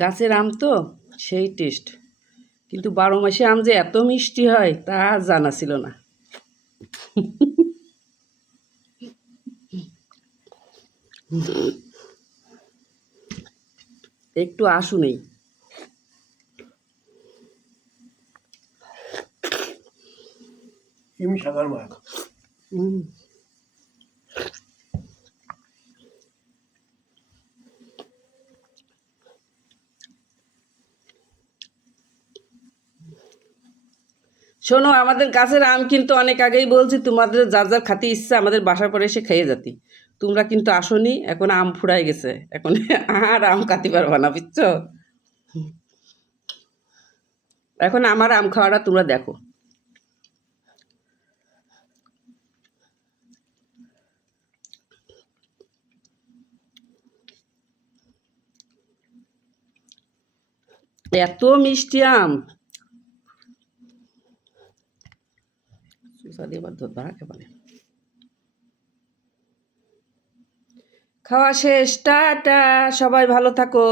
গাছের আম তো সেই টেস্ট, কিন্তু 12 মাসে আম যে এত মিষ্টি হয় তা জানা ছিল না। একটু আশু নেই। হুম। শোনো, আমাদের গাছের আম কিন্তু অনেক আগেই বলছি তোমাদের যার যার খাতে ইচ্ছা আমাদের বাসার পরে এসে খেয়ে যাতি। তোমরা কিন্তু আসনি, এখন আম ফুরাই গেছে, এখন আর আম খাতে পারবা না, বুঝছো? এখন আমার আম খাওয়াটা তোমরা দেখো। এত মিষ্টি আম, খাওয়া শেষ, টাটা, সবাই ভালো থাকো।